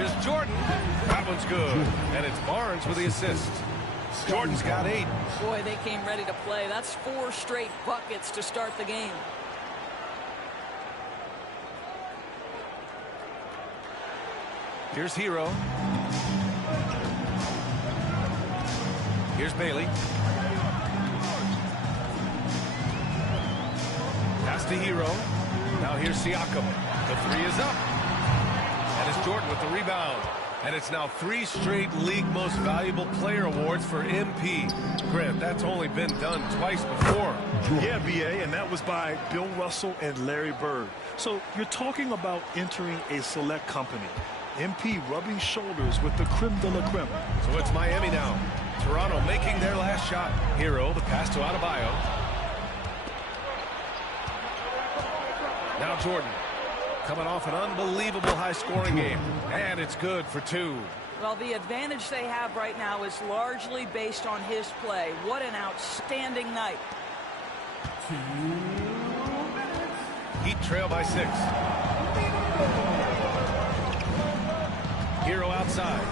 Here's Jordan. That one's good. And it's Barnes with the assist. Jordan's got 8. Boy, they came ready to play. That's 4 straight buckets to start the game. Here's Hero. Here's Bailey. Pass to Hero. Now here's Siakam. The 3 is up. And it's Jordan with the rebound. And it's now 3 straight league most valuable player awards for MP. Grant, that's only been done twice before. Yeah, BA, and that was by Bill Russell and Larry Bird. So you're talking about entering a select company. MP rubbing shoulders with the creme de la creme. So it's Miami now. Toronto making their last shot. Hero, the pass to Adebayo. Now Jordan. Coming off an unbelievable high-scoring game. And it's good for 2. Well, the advantage they have right now is largely based on his play. What an outstanding night. Heat trail by 6. Hero outside.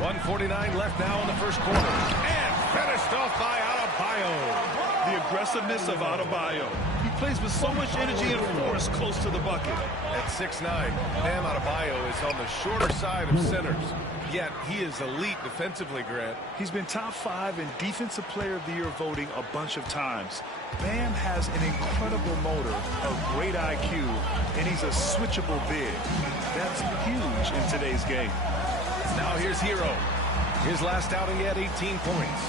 1:49 left now in the first quarter. And finished off by Adebayo. The aggressiveness of Adebayo. He plays with so much energy and force close to the bucket. At 6'9", Bam Adebayo is on the shorter side of centers. Yet he is elite defensively, Grant. He's been top 5 in Defensive Player of the Year voting a bunch of times. Bam has an incredible motor, a great IQ, and he's a switchable big. That's huge in today's game. Now here's Hero. His last outing, he had 18 points.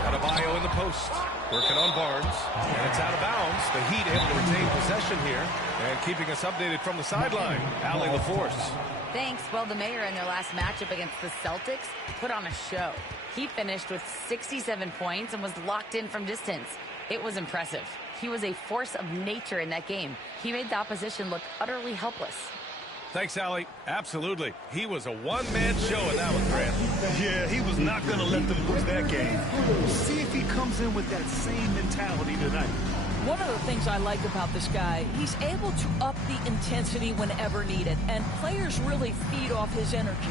Adebayo in the post, working on Barnes, and it's out of bounds. The Heat able to retain possession here, and keeping us updated from the sideline, Allie LaForce. Thanks. Well, the Mayor in their last matchup against the Celtics put on a show. He finished with 67 points and was locked in from distance. It was impressive. He was a force of nature in that game. He made the opposition look utterly helpless. Thanks, Allie. Absolutely. He was a one-man show in that one, Grant. Yeah, he was not going to let them lose that game. We'll see if he comes in with that same mentality tonight. One of the things I like about this guy, he's able to up the intensity whenever needed, and players really feed off his energy.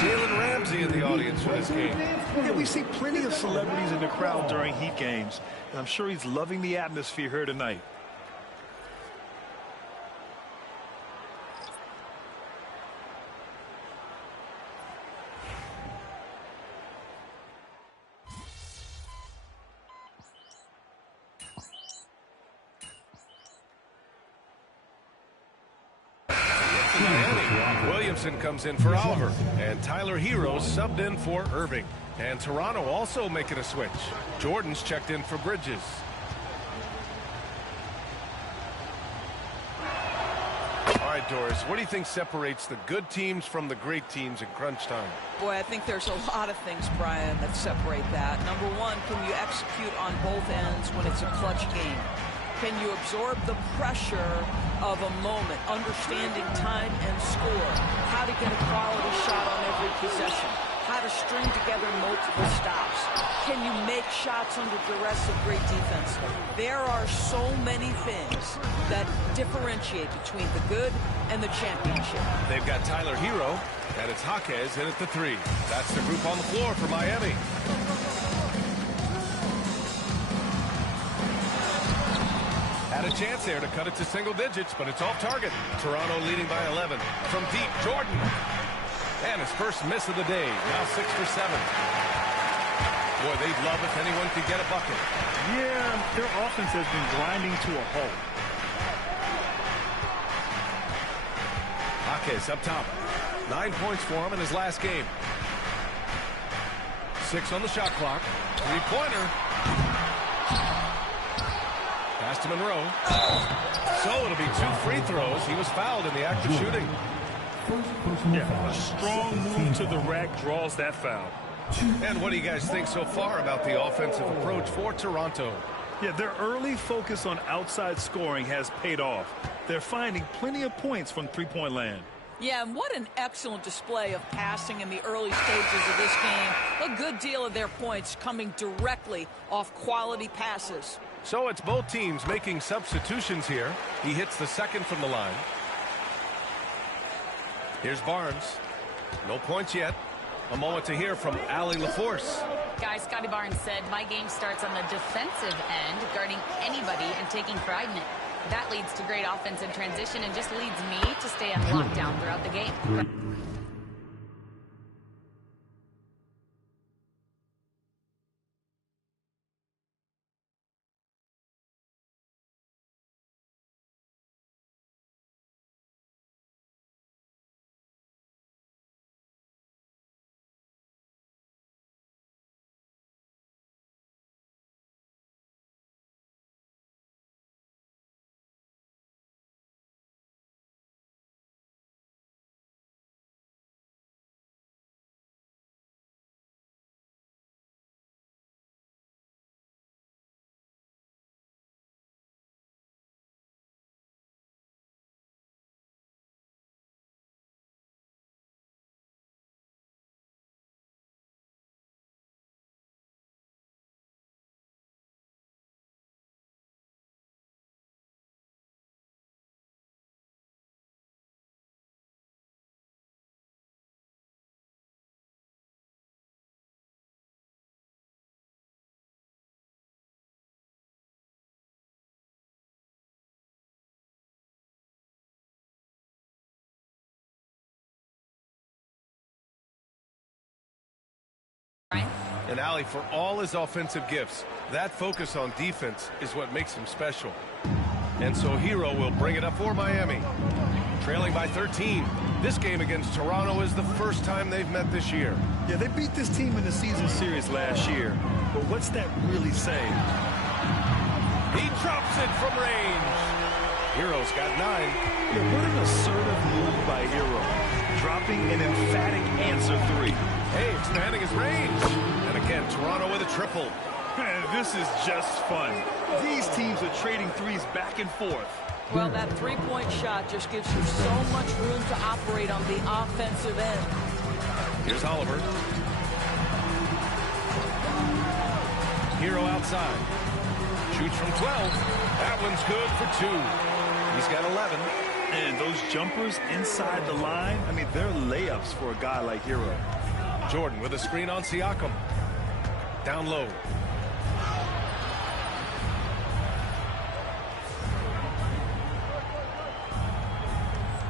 Jalen Ramsey in the audience for this game. Yeah, we see plenty of celebrities in the crowd during Heat games, and I'm sure he's loving the atmosphere here tonight. Williamson comes in for Oliver, and Tyler Hero subbed in for Irving. And Toronto also making a switch. Jordan's checked in for Bridges. All right, Doris, what do you think separates the good teams from the great teams in crunch time? Boy, I think there's a lot of things, Brian, that separate that. Number one, can you execute on both ends when it's a clutch game? Can you absorb the pressure of a moment, understanding time and score, how to get a quality shot on every possession, how to string together multiple stops? Can you make shots under duress of great defense? There are so many things that differentiate between the good and the championship. They've got Tyler Hero, and it's Jaquez in at the 3. That's the group on the floor for Miami. a chance there to cut it to single digits, but it's off target. Toronto leading by 11. From deep, Jordan. And his first miss of the day. Now 6 for 7. Boy, they'd love if anyone could get a bucket. Yeah, their offense has been grinding to a halt. Akes up top. 9 points for him in his last game. 6 on the shot clock. Three-pointer. Pass to Monroe. So it'll be 2 free throws. He was fouled in the act of shooting. Yeah, a strong move to the rack draws that foul. And what do you guys think so far about the offensive approach for Toronto? Yeah, their early focus on outside scoring has paid off. They're finding plenty of points from three-point land. Yeah, and what an excellent display of passing in the early stages of this game. A good deal of their points coming directly off quality passes. So it's both teams making substitutions here. He hits the second from the line. Here's Barnes. No points yet. A moment to hear from Allie LaForce. Guys, Scotty Barnes said, my game starts on the defensive end, guarding anybody and taking pride in it. That leads to great offense in transition and just leads me to stay on lockdown throughout the game. And Allie, for all his offensive gifts, that focus on defense is what makes him special. And so Hero will bring it up for Miami. Trailing by 13. This game against Toronto is the first time they've met this year. Yeah, they beat this team in the season series last year. But what's that really saying? He drops it from range. Hero's got 9. Yeah, what an assertive move by Hero. Dropping an emphatic answer 3. Hey, expanding his range. And again, Toronto with a triple. Man, this is just fun. These teams are trading threes back and forth. Well, that three-point shot just gives you so much room to operate on the offensive end. Here's Oliver. Hero outside. Shoots from 12. That one's good for 2. He's got 11. And those jumpers inside the line, I mean, they're layups for a guy like Hero. Jordan with a screen on Siakam. Down low.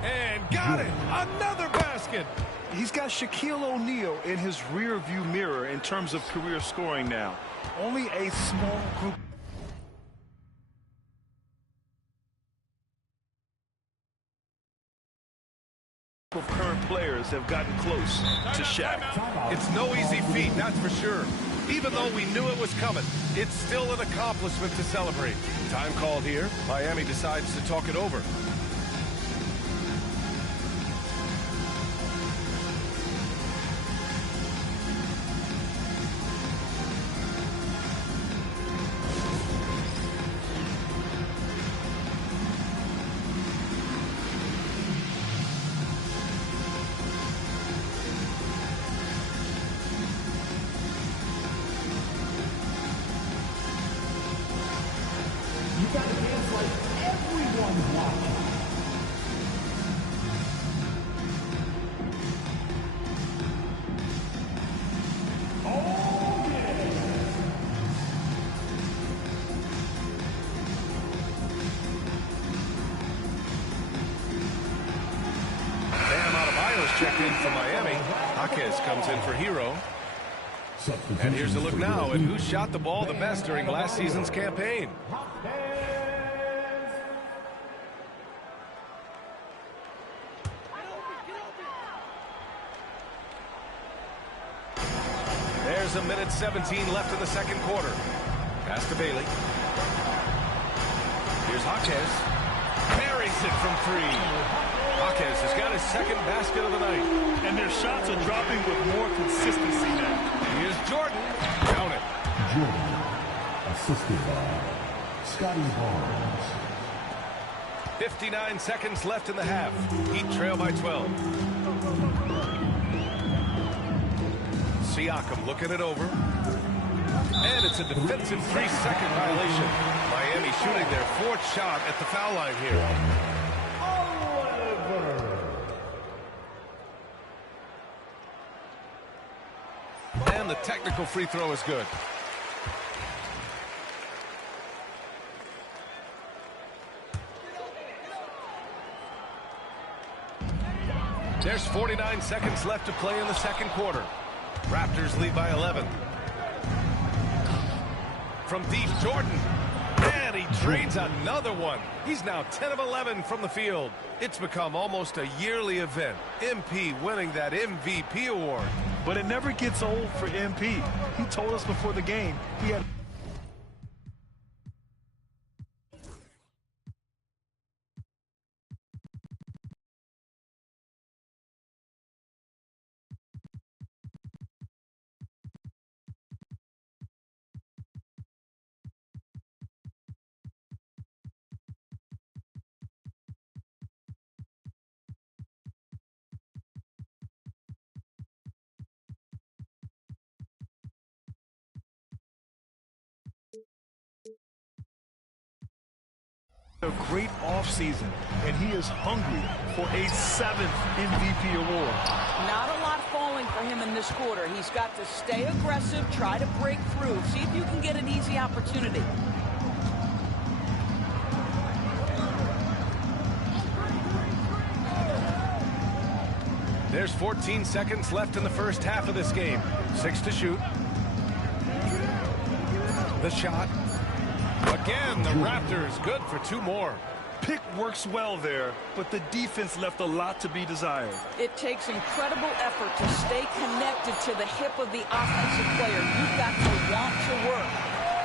And got it. Another basket. He's got Shaquille O'Neal in his rear-view mirror in terms of career scoring now. Only a small group of current players have gotten close to Shaq. It's no easy feat, that's for sure. Even though we knew it was coming, it's still an accomplishment to celebrate. Time called here. Miami decides to talk it over. checked in for Miami. Jaquez comes in for Hero. And here's a look now at who shot the ball the best during last season's campaign. There's a minute 17 left in the second quarter. Pass to Bailey. Here's Jaquez. Buries it from three. Jaquez has got his second basket of the night. And their shots are dropping with more consistency now. Here's Jordan. Count it. Jordan, assisted by Scotty Barnes. 59 seconds left in the half. Heat trail by 12. Siakam looking it over. And it's a defensive 3-second violation. Miami shooting their fourth shot at the foul line here. And the technical free throw is good. There's 49 seconds left to play in the second quarter. Raptors lead by 11. From deep, Jordan. And he trades another one. He's now 10 of 11 from the field. It's become almost a yearly event. MP winning that MVP award. But it never gets old for MP. He told us before the game he had... a great offseason, and he is hungry for a 7th MVP award. Not a lot falling for him in this quarter. He's got to stay aggressive, try to break through, see if you can get an easy opportunity. There's 14 seconds left in the first half of this game. 6 to shoot. The shot. Again, the Raptors good for 2 more. Pick works well there, but the defense left a lot to be desired. It takes incredible effort to stay connected to the hip of the offensive player. You've got to want to work.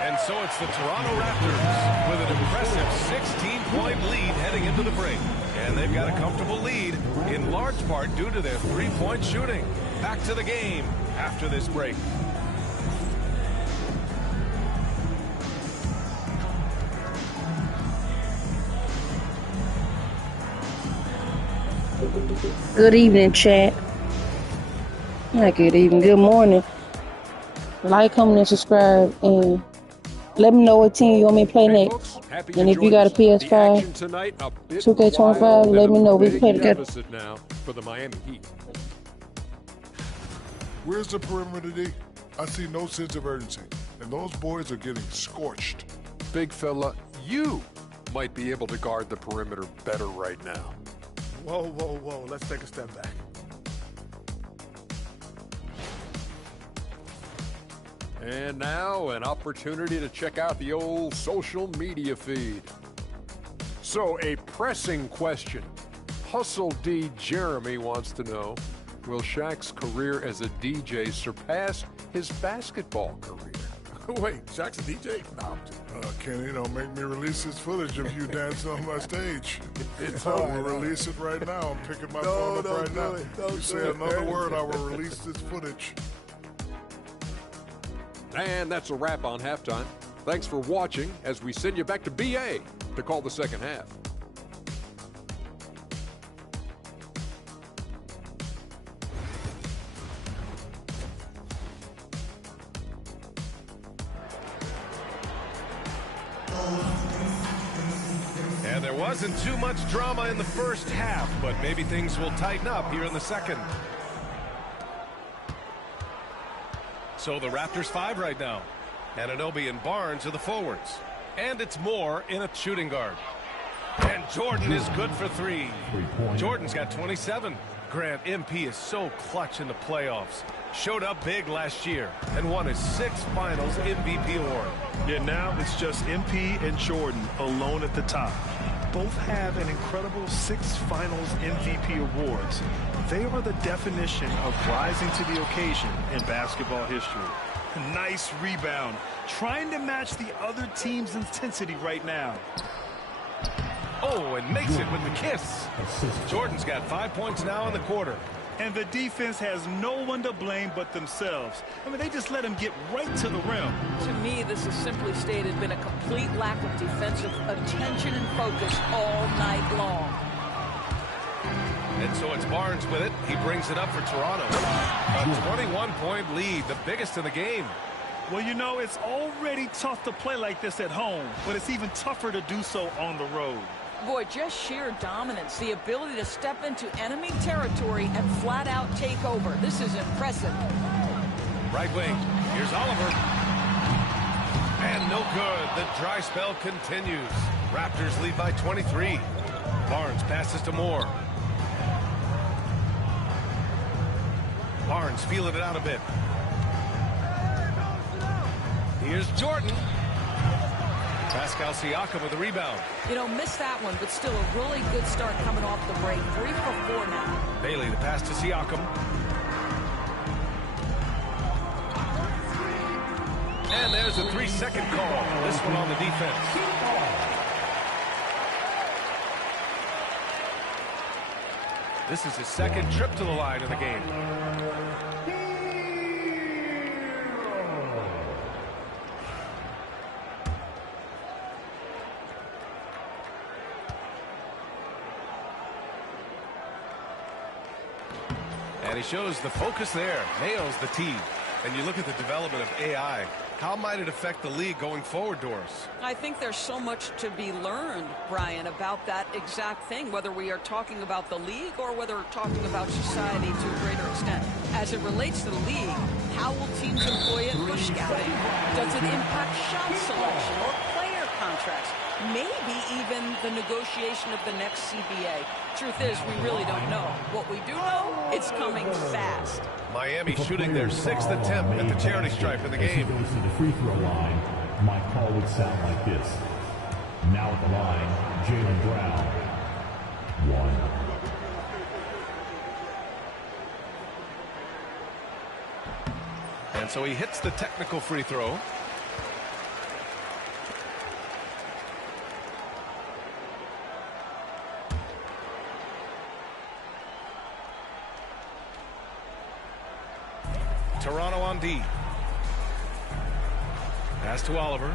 And so it's the Toronto Raptors with an impressive 16-point lead heading into the break. And they've got a comfortable lead, in large part due to their 3-point shooting. Back to the game after this break. Good evening, chat. Not good evening. Good morning. Like, comment, and subscribe, and let me know what team you want me to play next. And if you got a PS5, 2K25, let me know. We can play together. Now for the Miami Heat. Where's the perimeter D? I see no sense of urgency, and those boys are getting scorched. Big fella, you might be able to guard the perimeter better right now. Whoa, whoa, whoa. Let's take a step back. And now an opportunity to check out the old social media feed. So a pressing question. Hustle D Jeremy wants to know, will Shaq's career as a DJ surpass his basketball career? Wait, Shaq's a DJ? No, Kenny, don't make me release this footage of you dancing on my stage. I will release it right now. I'm picking my phone up right now. You say another word, I will release this footage. And that's a wrap on halftime. Thanks for watching as we send you back to BA to call the second half. And there wasn't too much drama in the first half, but maybe things will tighten up here in the second. So the Raptors 5 right now. Anunoby and Barnes are the forwards. And it's Moore in a shooting guard. And Jordan is good for 3. Jordan's got 27. Grant, MP is so clutch in the playoffs. Showed up big last year and won his 6th Finals MVP award. Yeah, now it's just MP and Jordan alone at the top. Both have an incredible 6 Finals MVP awards. They are the definition of rising to the occasion in basketball history. Nice rebound. Trying to match the other team's intensity right now. Oh, and makes it with the kiss. Jordan's got 5 points now in the quarter. And the defense has no one to blame but themselves. I mean, they just let him get right to the rim. To me, this is simply stated been a complete lack of defensive attention and focus all night long. And so it's Barnes with it. He brings it up for Toronto. A 21-point lead, the biggest in the game. Well, you know, it's already tough to play like this at home, but it's even tougher to do so on the road. Boy, just sheer dominance, the ability to step into enemy territory and flat out take over. This is impressive. Right wing, here's Oliver. And no good. The dry spell continues. Raptors lead by 23. Barnes passes to Moore. Barnes feeling it out a bit. Here's Jordan. Pascal Siakam with the rebound. You know, missed that one, but still a really good start coming off the break. 3 for 4 now. Bailey, the pass to Siakam. And there's a 3-second call. This one on the defense. This is his 2nd trip to the line in the game. And he shows the focus there, nails the tee. And you look at the development of AI. How might it affect the league going forward, Doris? I think there's so much to be learned, Brian, about that exact thing, whether we are talking about the league or whether we're talking about society to a greater extent. As it relates to the league, how will teams employ it for scouting? Does it impact shot selection or player contracts? Maybe even the negotiation of the next CBA. Truth is, we really don't know. What we do know, it's coming fast. Miami shooting their 6th attempt at the charity stripe in the game. If he goes to the free throw line, my call would sound like this. Now at the line, Jaylen Brown. 1. And so he hits the technical free throw. Toronto on D. Pass to Oliver.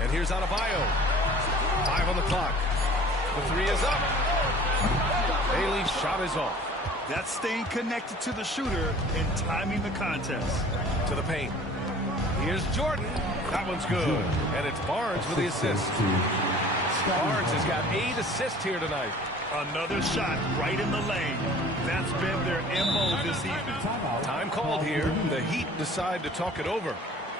And here's Adebayo. 5 on the clock. The 3 is up. Bailey's shot is off. That's staying connected to the shooter and timing the contest. To the paint. Here's Jordan. That one's good. And it's Barnes with the assist. Barnes has got 8 assists here tonight. Another shot right in the lane. That's been their MO this evening. Time called here. The Heat decide to talk it over.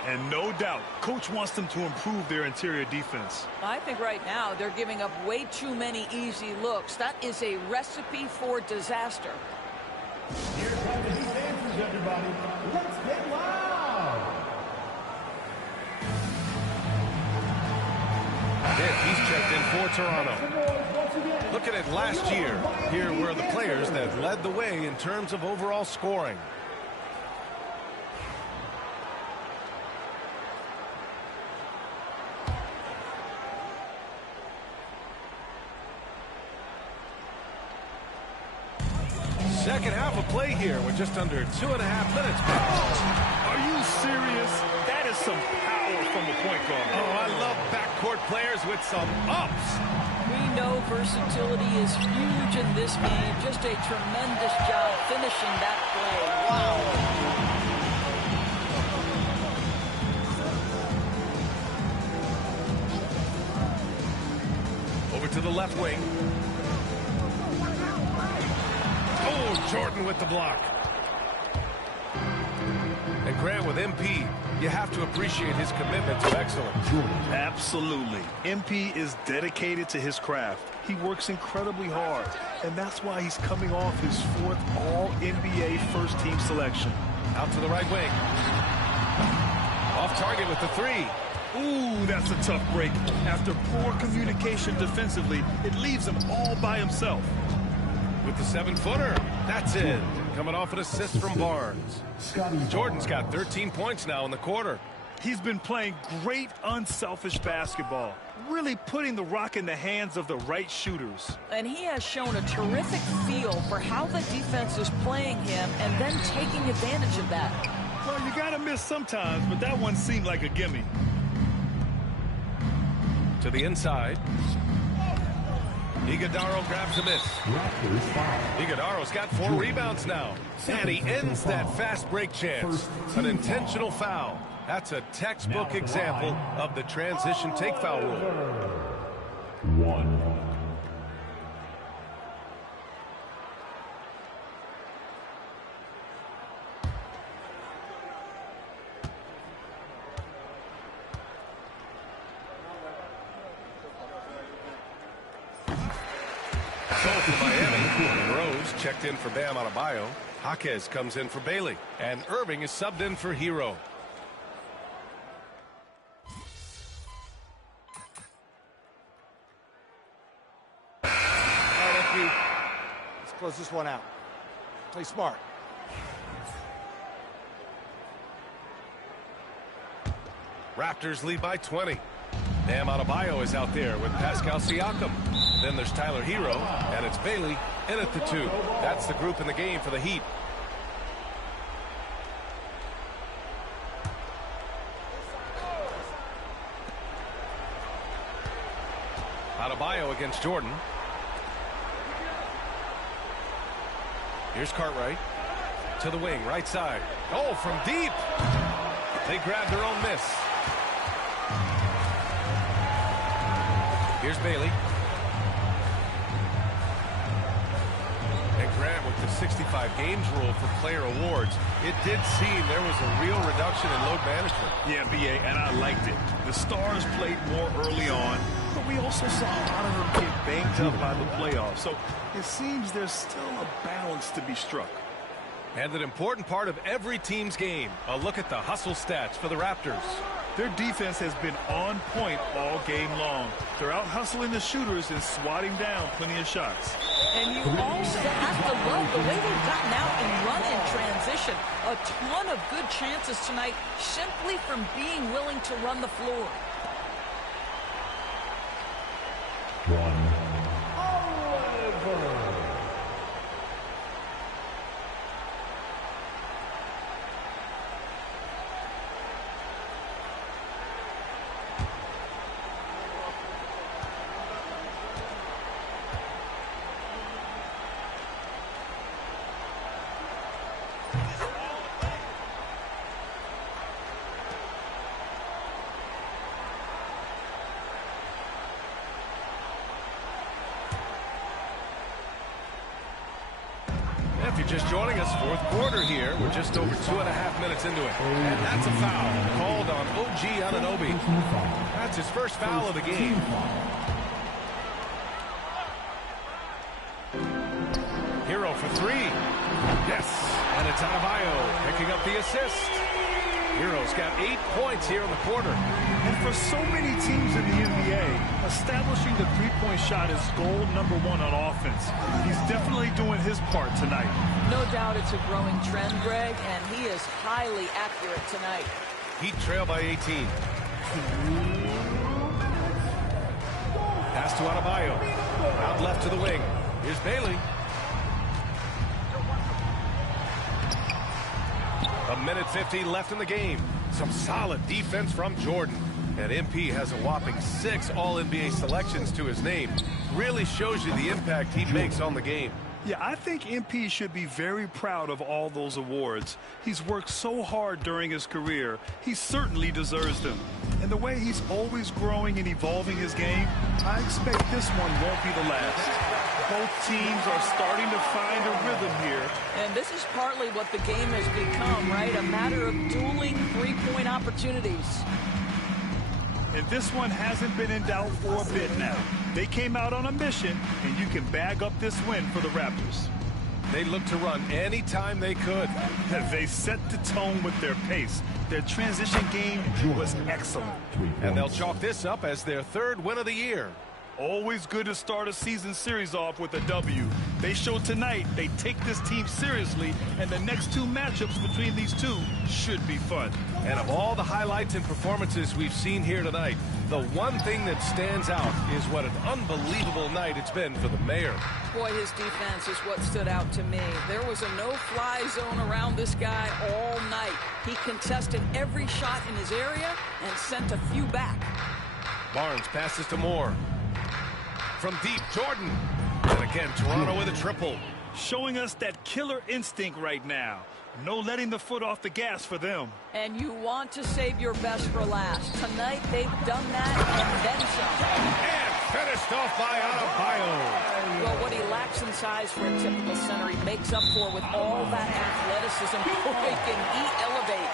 And no doubt, coach wants them to improve their interior defense. I think right now they're giving up way too many easy looks. That is a recipe for disaster. Here come the Heat dancers, everybody. Let's get loud. He's checked in for Toronto. Look at it last year. Here were the players that led the way in terms of overall scoring. Second half of play here with just under 2.5 minutes. Are you serious? That is some power from the point guard. Oh, I love backcourt players with some ups. We know versatility is huge in this game. Just a tremendous job finishing that play. Wow. Over to the left wing. Oh, Jordan with the block. And Grant with MP. You have to appreciate his commitment to excellence. Absolutely. MP is dedicated to his craft. He works incredibly hard, and that's why he's coming off his 4th All-NBA first-team selection. Out to the right wing. Off target with the 3. Ooh, that's a tough break. After poor communication defensively, it leaves him all by himself. With the 7-footer, that's in. Coming off an assist from Barnes. Jordan's got 13 points now in the quarter. He's been playing great, unselfish basketball, really putting the rock in the hands of the right shooters. And he has shown a terrific feel for how the defense is playing him and then taking advantage of that. Well, you got to miss sometimes, but that one seemed like a gimme. To the inside. Iguodaro grabs a miss. Iguodaro's got 4 rebounds now. And he ends that fast break chance. An intentional foul. That's a textbook example of the transition take foul rule. 1. For Miami, Rose checked in for Bam Adebayo. Jaquez comes in for Bailey. And Irving is subbed in for Hero. Let's close this one out. Play smart. Raptors lead by 20. Bam Adebayo is out there with Pascal Siakam. Then there's Tyler Hero, and it's Bailey in at the 2. That's the group in the game for the Heat. Adebayo against Jordan. Here's Cartwright to the wing, right side. Oh, from deep. They grab their own miss. Here's Bailey. And Grant with the 65 games rule for player awards. It did seem there was a real reduction in load management. Yeah, BA, and I liked it. The stars played more early on, but we also saw a lot of them get banged up by the playoffs. So it seems there's still a balance to be struck. And an important part of every team's game. A look at the hustle stats for the Raptors. Their defense has been on point all game long. They're out hustling the shooters and swatting down plenty of shots. And you also have to love the way they've gotten out and run in transition. A ton of good chances tonight simply from being willing to run the floor. 1. If you're just joining us, 4th quarter here. We're just over 2.5 minutes into it. And that's a foul called on OG Anunoby. That's his first foul of the game. Hero for 3. Yes. And it's Adebayo picking up the assist. Hero's got 8 points here in the quarter. And for so many teams in the NBA, establishing the three-point shot is goal number 1 on offense. He's definitely doing his part tonight. No doubt it's a growing trend, Greg, and he is highly accurate tonight. Heat trail by 18. Pass to Adebayo. Out left to the wing. Here's Bailey. A minute 50 left in the game. Some solid defense from Jordan. And MP has a whopping 6 All-NBA selections to his name. Really shows you the impact he makes on the game. Yeah, I think MP should be very proud of all those awards. He's worked so hard during his career. He certainly deserves them. And the way he's always growing and evolving his game, I expect this one won't be the last. Both teams are starting to find a rhythm here. And this is partly what the game has become, right? A matter of dueling three-point opportunities. And this one hasn't been in doubt for a bit now. They came out on a mission, and you can bag up this win for the Raptors. They looked to run anytime they could. They set the tone with their pace. Their transition game was excellent. And they'll chalk this up as their third win of the year. Always good to start a season series off with a W. They showed tonight they take this team seriously, and the next two matchups between these two should be fun. And of all the highlights and performances we've seen here tonight, the one thing that stands out is what an unbelievable night it's been for the mayor. Boy, his defense is what stood out to me. There was a no-fly zone around this guy all night. He contested every shot in his area and sent a few back. Barnes passes to Moore. From deep, Jordan. And again, Toronto with a triple. Showing us that killer instinct right now. No letting the foot off the gas for them. And you want to save your best for last. Tonight, they've done that and then some. And finished off by Adebayo. Well, what he lacks in size for a typical center, he makes up for with all that athleticism. Boy, can he elevate.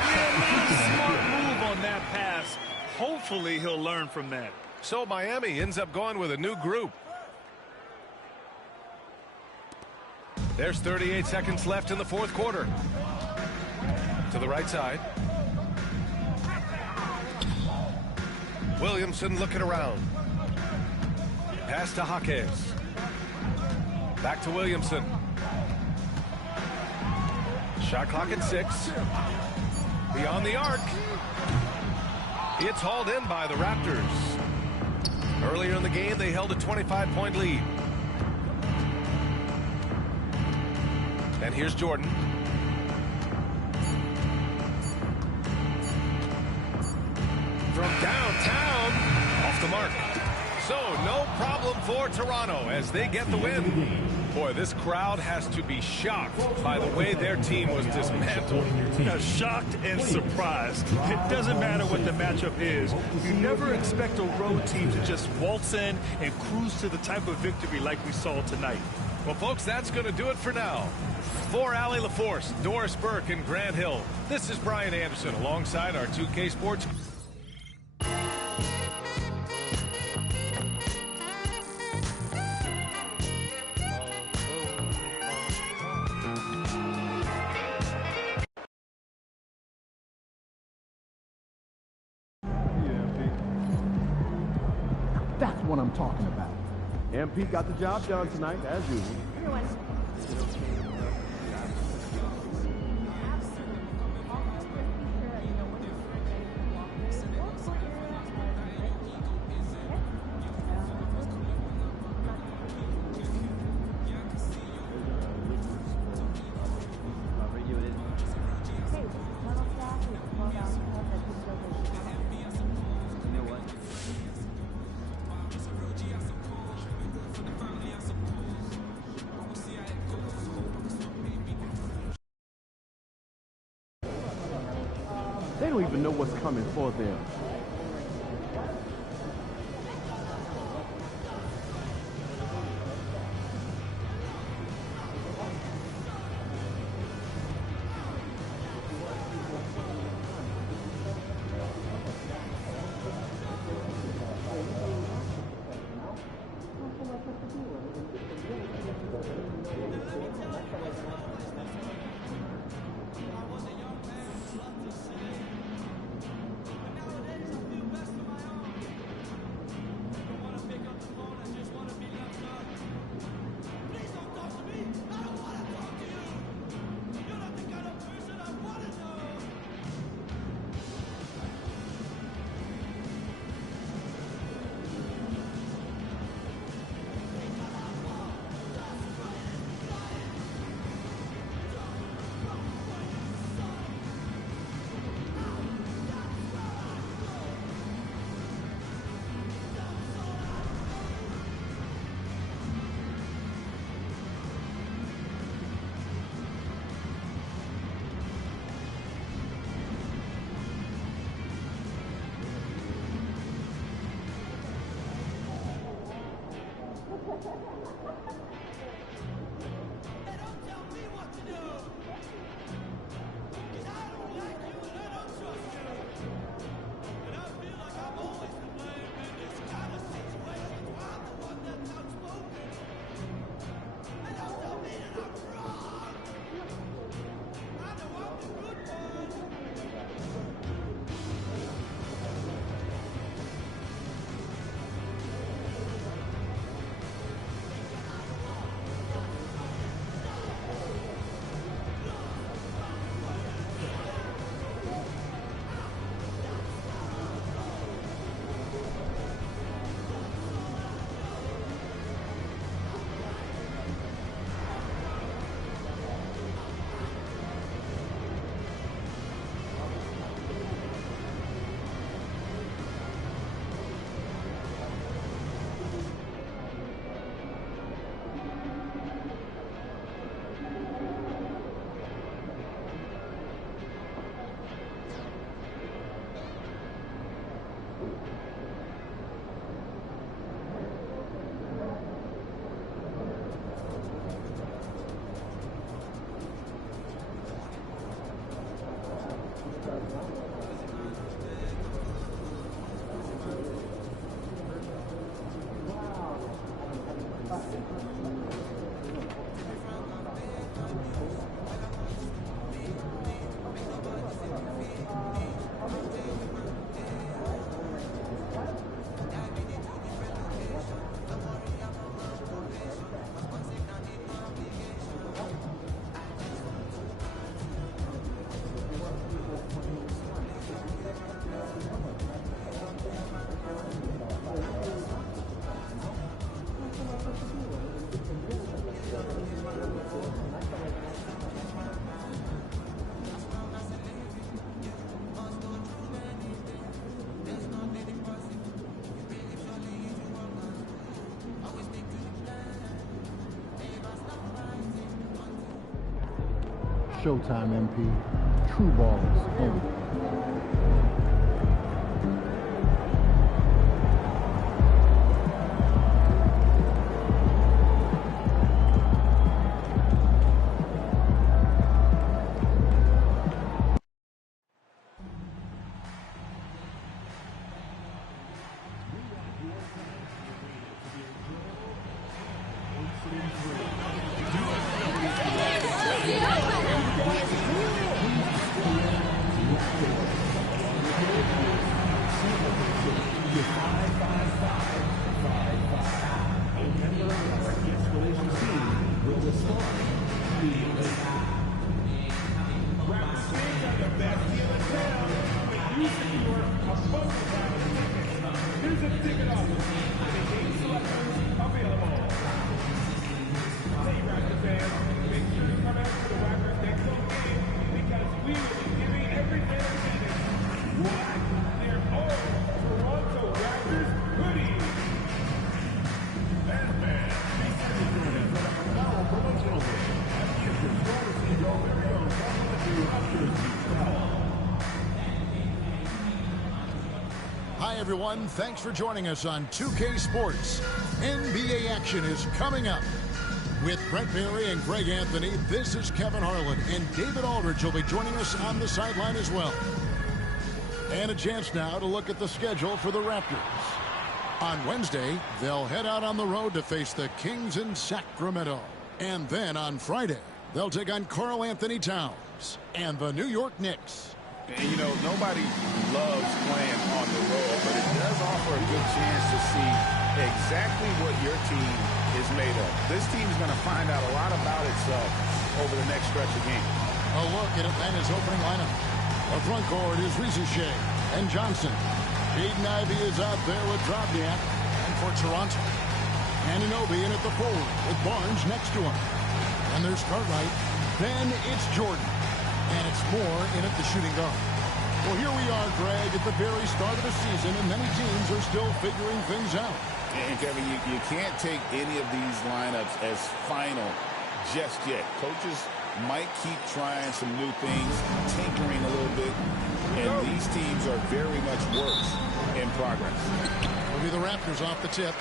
Yeah, not a smart move on that pass. Hopefully, he'll learn from that. So Miami ends up going with a new group. There's 38 seconds left in the fourth quarter. To the right side. Williamson looking around. Pass to Jaquez. Back to Williamson. Shot clock at 6. Beyond the arc. It's hauled in by the Raptors. Earlier in the game, they held a 25-point lead. And here's Jordan. From downtown, off the mark. So, no problem for Toronto as they get the win. Boy, this crowd has to be shocked by the way their team was dismantled. Shocked and surprised. It doesn't matter what the matchup is. You never expect a road team to just waltz in and cruise to the type of victory like we saw tonight. Well, folks, that's going to do it for now. For Allie LaForce, Doris Burke, and Grant Hill, this is Brian Anderson alongside our 2K Sports. That's what I'm talking about. MP got the job done tonight, as usual. They don't even know what's coming for them. Showtime, MP. True balls only. Hi, everyone. Thanks for joining us on 2K Sports. NBA action is coming up. With Brent Barry and Greg Anthony, this is Kevin Harlan, and David Aldridge will be joining us on the sideline as well. And a chance now to look at the schedule for the Raptors. On Wednesday, they'll head out on the road to face the Kings in Sacramento. And then on Friday, they'll take on Karl Anthony Towns and the New York Knicks. And, you know, nobody loves playing on the road, but it does offer a good chance to see exactly what your team is made of. This team is going to find out a lot about itself over the next stretch of games. A look at Atlanta's opening lineup. The front court is Rizushea and Johnson. Aiden Ivey is out there with Drobniak. And for Toronto, Anunoby in at the forward with Barnes next to him. And there's Cartwright. Then it's Jordan. And it's Moore in at the shooting guard. Well, here we are, Greg, at the very start of the season, and many teams are still figuring things out. And, Kevin, you can't take any of these lineups as final just yet. Coaches might keep trying some new things, tinkering a little bit, and these teams are very much works in progress. It'll be the Raptors off the tip.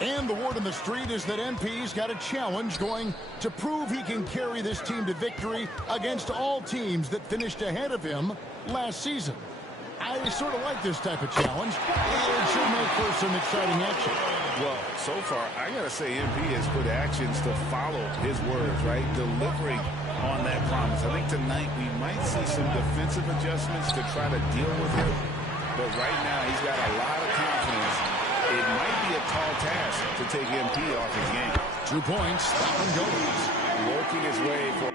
And the word on the street is that MP's got a challenge going to prove he can carry this team to victory against all teams that finished ahead of him last season. I sort of like this type of challenge. It should make for some exciting action. Well, so far, I got to say MP has put actions to follow his words, right? Delivering on that promise. I think tonight we might see some defensive adjustments to try to deal with him. But right now, he's got a lot of confidence. It might be a tall task to take MP off his game. 2 points. That one goes. Working his way for...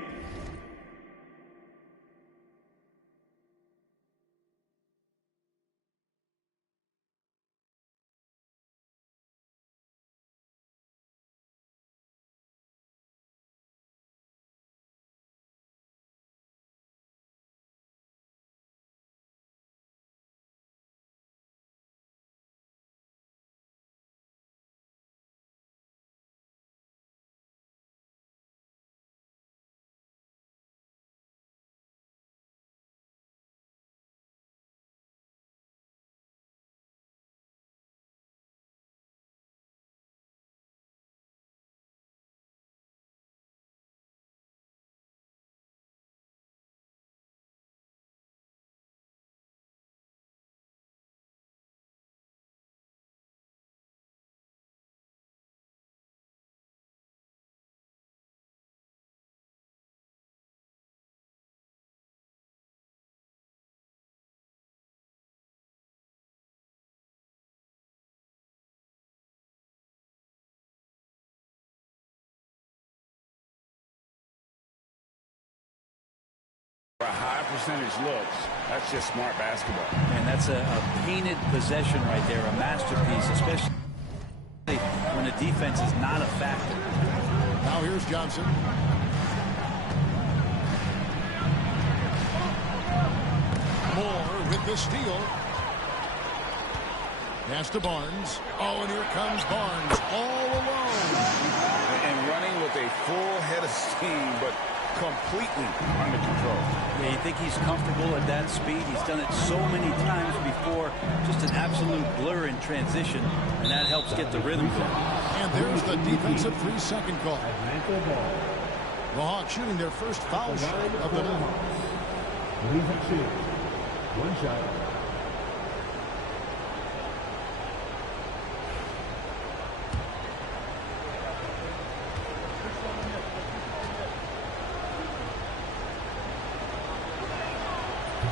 A high percentage looks. That's just smart basketball. And that's a painted possession right there, a masterpiece, especially when the defense is not a factor. Now here's Johnson. Moore with the steal. Pass to Barnes. Oh, and here comes Barnes all alone. And running with a full head of steam, but completely under control. Yeah, you think he's comfortable at that speed? He's done it so many times before. Just an absolute blur in transition, and that helps get the rhythm going. And there's the defensive 3-second call. The Hawks shooting their first foul shot of the night. One shot.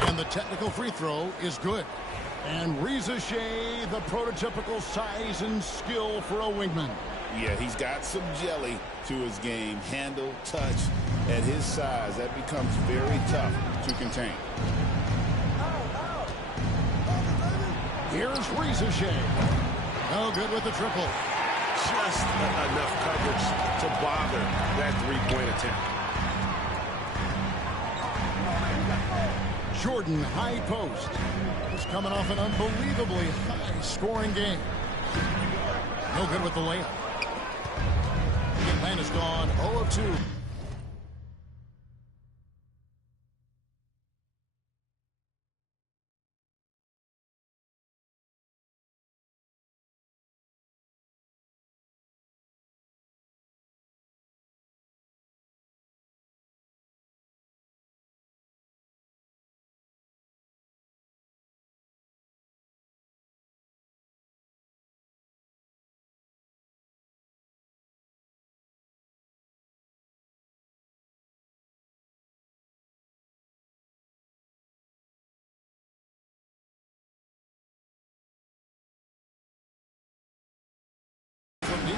And the technical free throw is good. And Reza Shea, the prototypical size and skill for a wingman. Yeah, he's got some jelly to his game. Handle, touch. At his size, that becomes very tough to contain. Here's Reza Shea. No good with the triple. Just enough coverage to bother that three-point attempt. Jordan, high post. He's coming off an unbelievably high-scoring game. No good with the layup. Atlanta's gone 0 of 2.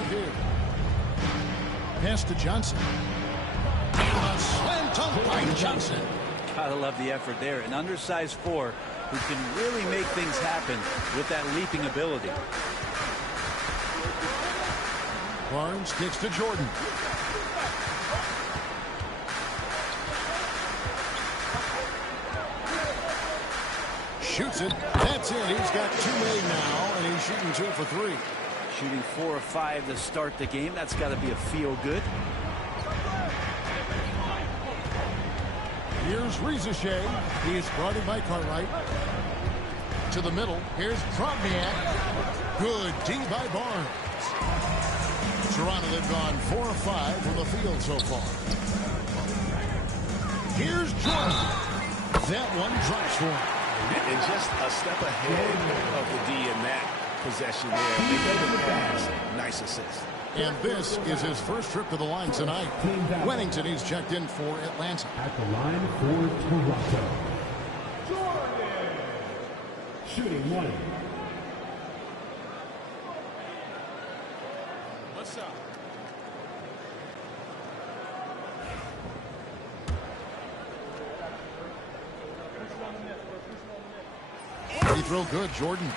Here. Pass to Johnson. A slam dunk by Johnson. Gotta love the effort there. An undersized 4 who can really make things happen with that leaping ability. Barnes kicks to Jordan. Shoots it. That's it. He's got 2 made now, and he's shooting 2 for 3. Shooting 4 of 5 to start the game. That's got to be a feel-good. Here's Reza Shea. He is guarded by Cartwright. To the middle. Here's Drobniak. Good D by Barnes. Toronto, they've gone 4 of 5 from the field so far. Here's Jordan. That one drops for him. And just a step ahead of the D in that possession there. Making the pass. Nice assist. And this is his first trip to the line tonight. Wennington, he's checked in for Atlanta. At the line for Toronto. Shooting 1. What's up? Free throw good, Jordan.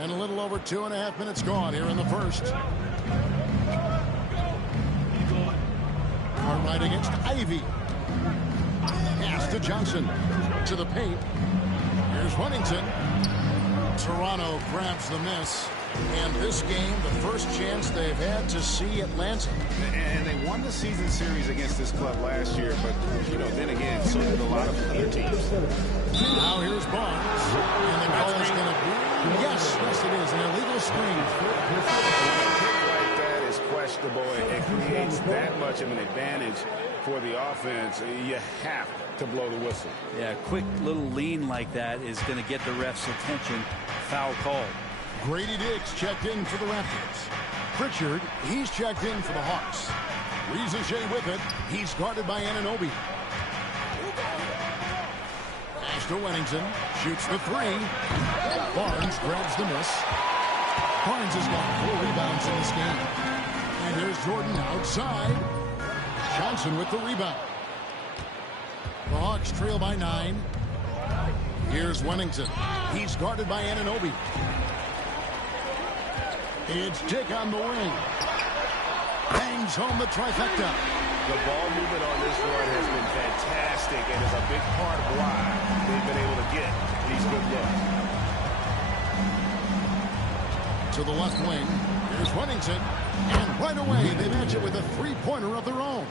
And a little over 2.5 minutes gone here in the first. Cartwright against Ivy. Pass to Johnson. To the paint. Here's Wennington. Toronto grabs the miss. And this game, the first chance they've had to see Atlanta. And they won the season series against this club last year, but, you know, then again, so did a lot of other teams. Now here's Barnes. And the call is going to be, yes, it is, an illegal screen. A kick like that is questionable. It creates that much of an advantage for the offense. You have to blow the whistle. Yeah, a quick little lean like that is going to get the ref's attention. Foul call. Grady Diggs checked in for the Raptors. Pritchard, he's checked in for the Hawks. Reza Shea with it. He's guarded by Anunoby. Pass to Wennington. Shoots the 3. Barnes grabs the miss. Barnes has got 4 rebounds in this game. And here's Jordan outside. Johnson with the rebound. The Hawks trail by 9. Here's Wennington. He's guarded by Anunoby. It's Dick on the wing. Bangs home the trifecta. The ball movement on this run has been fantastic and is a big part of why they've been able to get these good looks. To the left wing. Here's Whittington. And right away, they match it with a three-pointer of their own.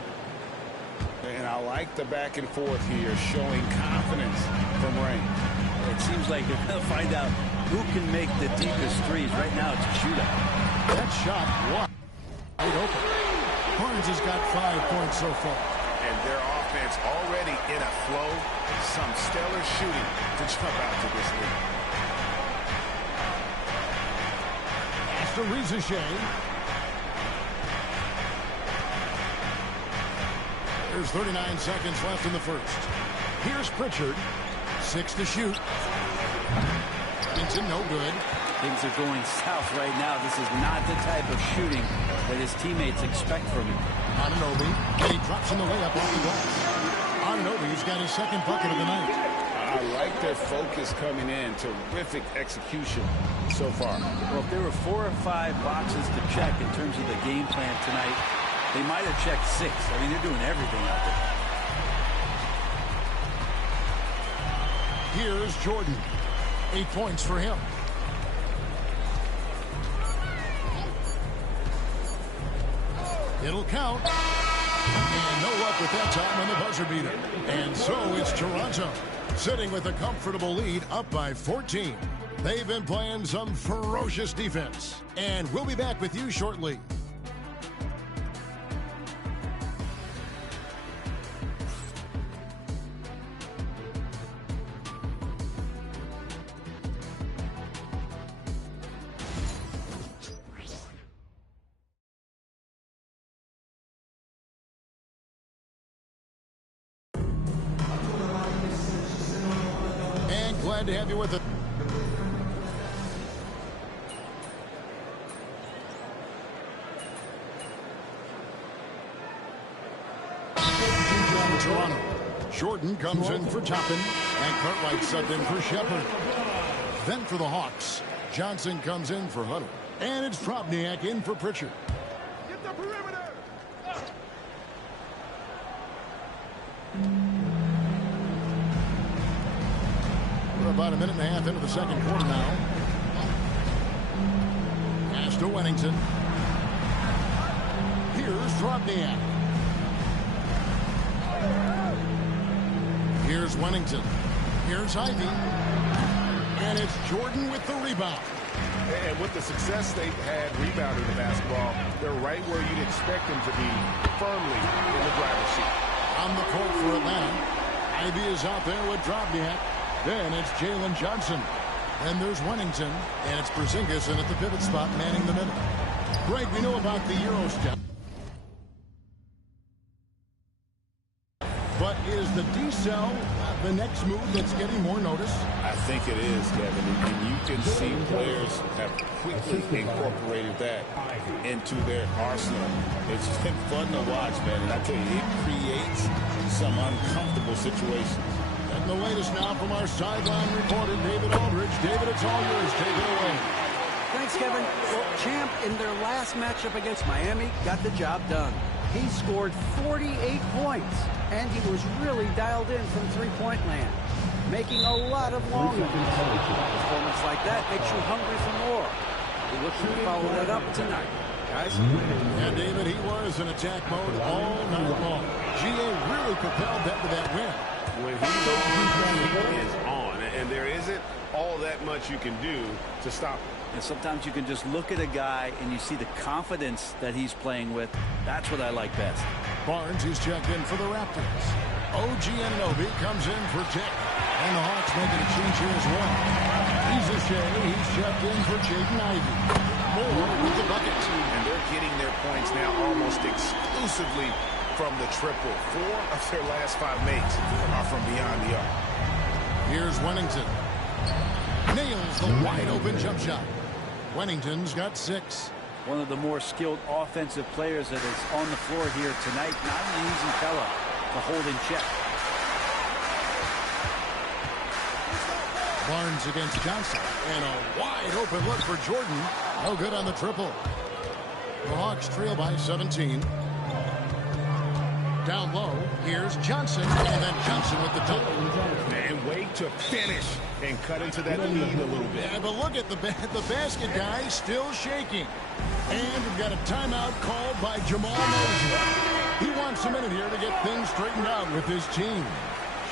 And I like the back and forth here, showing confidence from Rain. It seems like they're going to find out who can make the deepest threes. Right now, it's a shootout. That shot wide open. Barnes has got 5 points so far. And their offense already in a flow. Some stellar shooting to jump out to this league. After Rizachet. There's 39 seconds left in the first. Here's Pritchard. 6 to shoot. Into no good. Things are going south right now. This is not the type of shooting that his teammates expect from him. Anunoby, and he drops in the layup off the glass. Anunoby's got his second bucket of the night. I like their focus coming in. Terrific execution so far. Well, if there were 4 or 5 boxes to check in terms of the game plan tonight, they might have checked 6. I mean, they're doing everything out there. Here's Jordan. 8 points for him. It'll count. And no luck with that time on the buzzer beater. And so it's Toronto, sitting with a comfortable lead, up by 14. They've been playing some ferocious defense. And we'll be back with you shortly. Glad to have you with us. Toronto. Jordan comes in for Toppin, and Cartwright subbed in for Shepard. Then for the Hawks, Johnson comes in for Huddle, and it's Drobniak in for Pritchard. Get the perimeter. We're about a minute and a half into the second quarter now. Pass to Whittington. Here's Drobniak. Here's Whittington. Here's Ivy. And it's Jordan with the rebound. And with the success they've had rebounding the basketball, they're right where you'd expect them to be, firmly in the driver's seat. On the court for Atlanta. Ivy is out there with Drobniak. Then it's Jalen Johnson. Then there's Whittington. And it's Porzingis in at the pivot spot, manning the middle. Greg, we know about the Euro step. But is the D-cell the next move that's getting more notice? I think it is, Kevin. And you can see players have quickly incorporated that into their arsenal. It's been fun to watch, man. And I tell you, it creates some uncomfortable situations. And the latest now from our sideline reporter, David Aldridge. David, it's all yours. Take it away. Thanks, Kevin. Well, Champ, in their last matchup against Miami, got the job done. He scored 48 points, and he was really dialed in from three-point land, making a lot of long ones. A performance like that makes you hungry for more. We're looking to follow that up tonight, guys. And David, he was in attack mode all night long. GA really propelled them to that win. When he's on, he is on. And there isn't all that much you can do to stop him. And sometimes you can just look at a guy and you see the confidence that he's playing with. That's what I like best. Barnes is checked in for the Raptors. OG Anunoby comes in for Tick. And the Hawks making a change here as well. He's checked in for Jaden Ivey. Moore with the bucket. And they're getting their points now almost exclusively from the triple. 4 of their last 5 makes are from beyond the arc. Here's Whittington. Nails the wide-open jump shot. Whittington's got 6. One of the more skilled offensive players that is on the floor here tonight. Not an easy fella to hold in check. Barnes against Johnson. And a wide-open look for Jordan. No good on the triple. The Hawks trail by 17. Down low, here's Johnson, and then Johnson with the dunk. And wait to finish and cut into that lead a little bit. Yeah, but look at the basket guy still shaking. And we've got a timeout called by Jamal Mosey. He wants a minute here to get things straightened out with his team.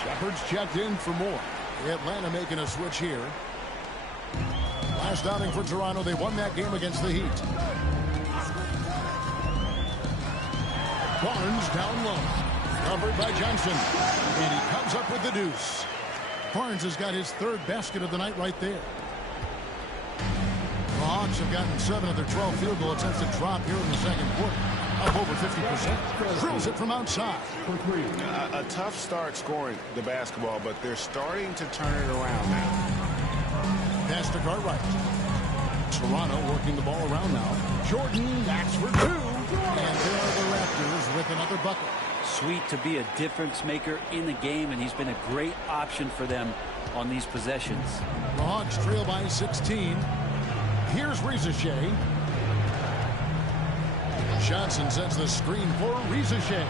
Shepard's checked in for more. Atlanta making a switch here. Last outing for Toronto, they won that game against the Heat. Barnes down low. Covered by Johnson. And he comes up with the deuce. Barnes has got his third basket of the night right there. The Hawks have gotten 7 of their 12 field goal attempts to drop here in the second quarter. Up over 50%. Drills it from outside. A tough start scoring the basketball, but they're starting to turn it around now. Pass to Cartwright. Toronto working the ball around now. Jordan, that's for 2. And there are the Raptors with another bucket. Sweet to be a difference maker in the game, and he's been a great option for them on these possessions. The Hawks trail by 16. Here's Rizachet. Johnson sets the screen for Rizachet.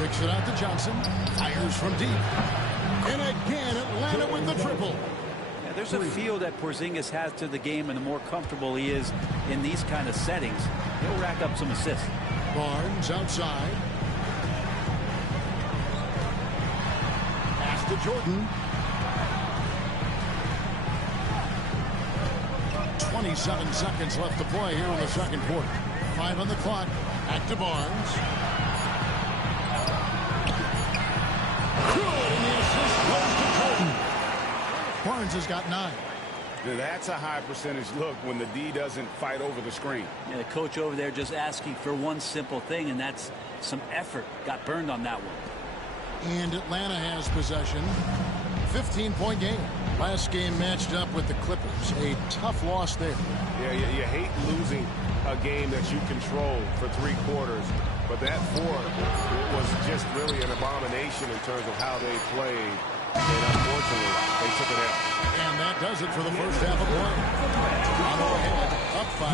Kicks it out to Johnson. Fires from deep. And again, Atlanta with the triple. Yeah, there's a feel that Porzingis has to the game, and the more comfortable he is in these kind of settings, he'll rack up some assists. Barnes outside. Pass to Jordan. 27 seconds left to play here in the second quarter. 5 on the clock. Back to Barnes. Good, and the assist goes to Jordan. Barnes has got 9. That's a high percentage look when the D doesn't fight over the screen. Yeah, the coach over there just asking for one simple thing, and that's some effort. Got burned on that one. And Atlanta has possession. 15-point game. Last game matched up with the Clippers. A tough loss there. Yeah, you hate losing a game that you control for 3 quarters. But that fourth was just really an abomination in terms of how they played. And unfortunately, they took it out. And that does it for the first half of play. Toronto ahead, up by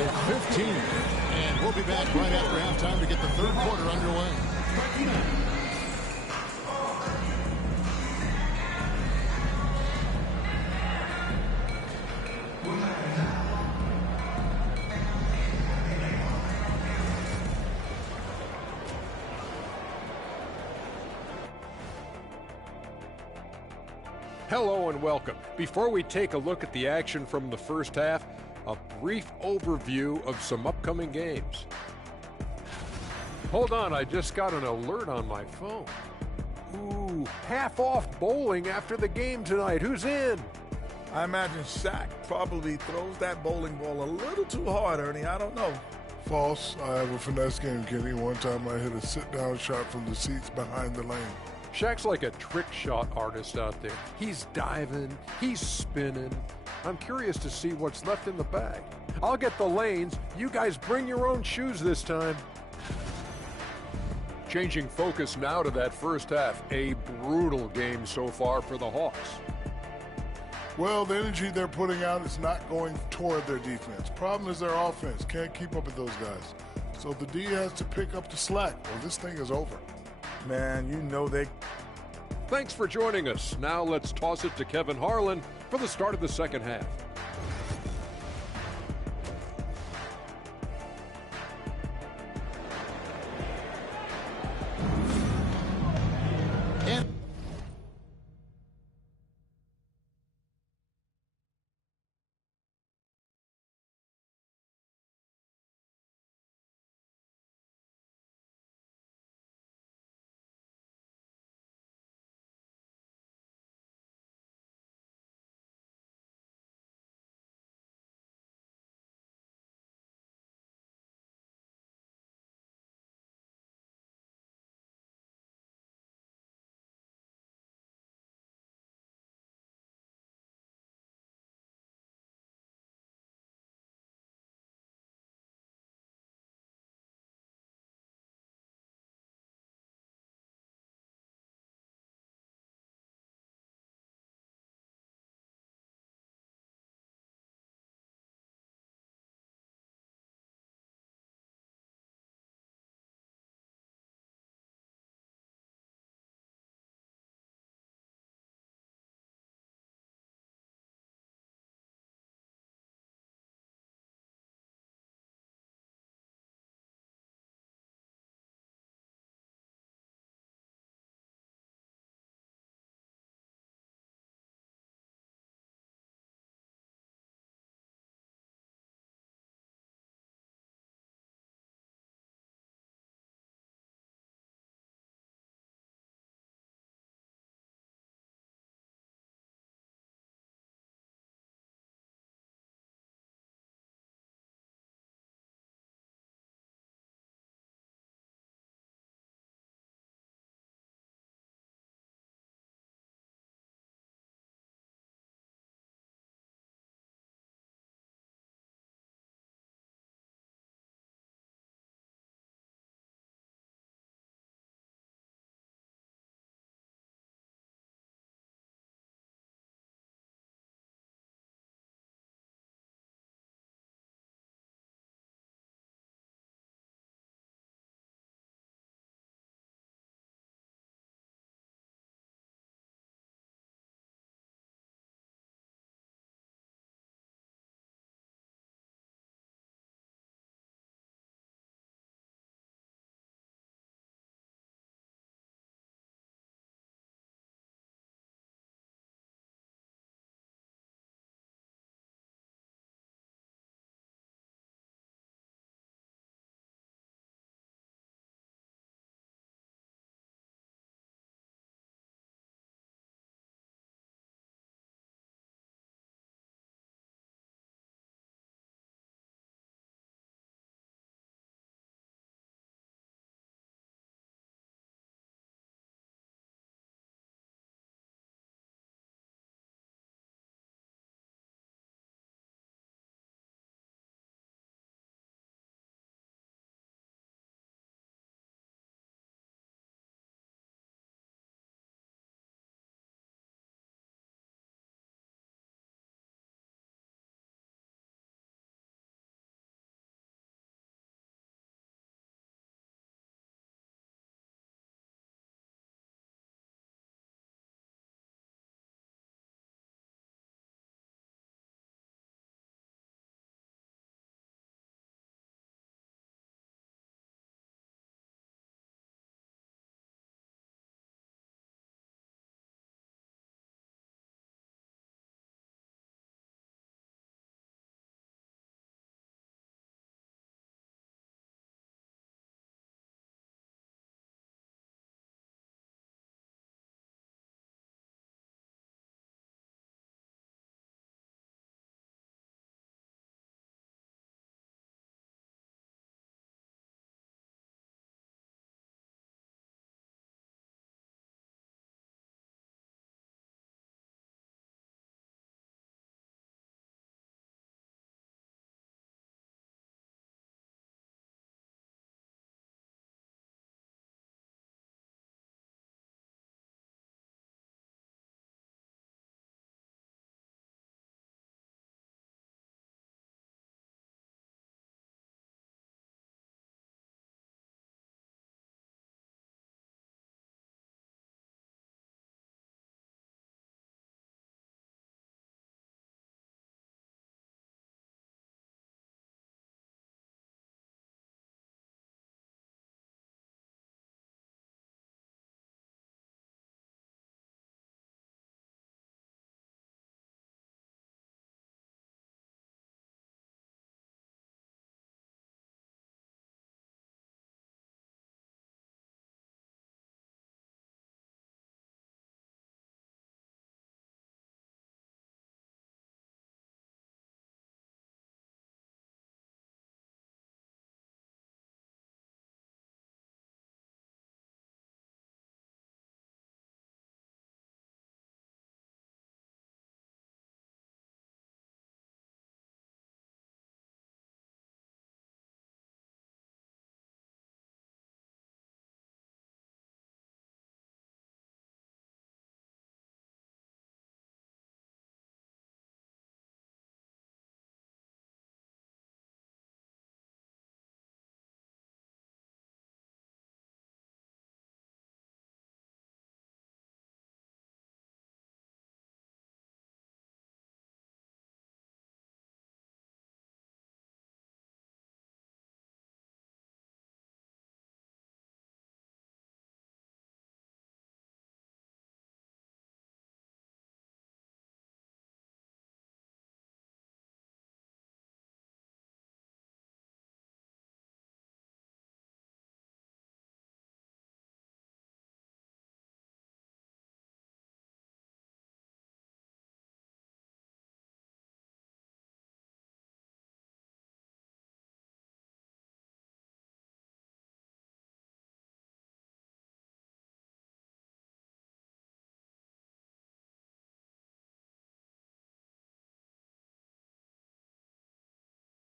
15. And we'll be back right after halftime to get the third quarter underway. Hello and welcome. Before we take a look at the action from the first half, a brief overview of some upcoming games. Hold on, I just got an alert on my phone. Ooh, half-off bowling after the game tonight. Who's in? I imagine Shaq probably throws that bowling ball a little too hard, Ernie. I don't know. False. I have a finesse game, Kenny. One time I hit a sit-down shot from the seats behind the lane. Shaq's like a trick shot artist out there. He's diving, he's spinning. I'm curious to see what's left in the bag. I'll get the lanes. You guys bring your own shoes this time. Changing focus now to that first half. A brutal game so far for the Hawks. Well, the energy they're putting out is not going toward their defense. Problem is their offense. Can't keep up with those guys. So the D has to pick up the slack, or this thing is over. Man, you know they... Thanks for joining us. Now let's toss it to Kevin Harlan for the start of the second half.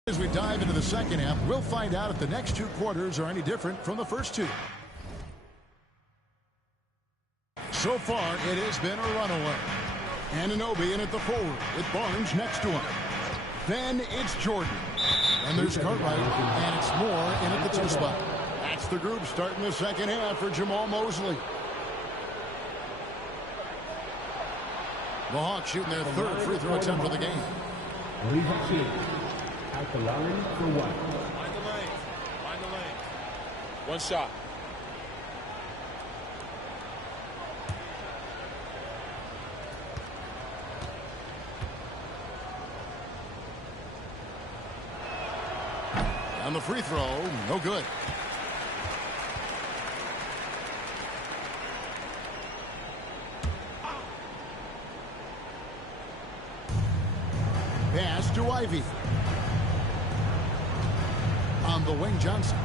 As we dive into the second half, we'll find out if the next two quarters are any different from the first two. So far, it has been a runaway. Anunoby in at the forward with Barnes next to him. Then it's Jordan. And there's Cartwright, and it's Moore in at the 2 spot. That's the group starting the second half for Jamal Mosley. The Hawks shooting their third free throw attempt of the game. At the line for one. Find the lane. Find the lane. One shot. On the free throw, no good. Pass to Ivy. On the wing, Johnson.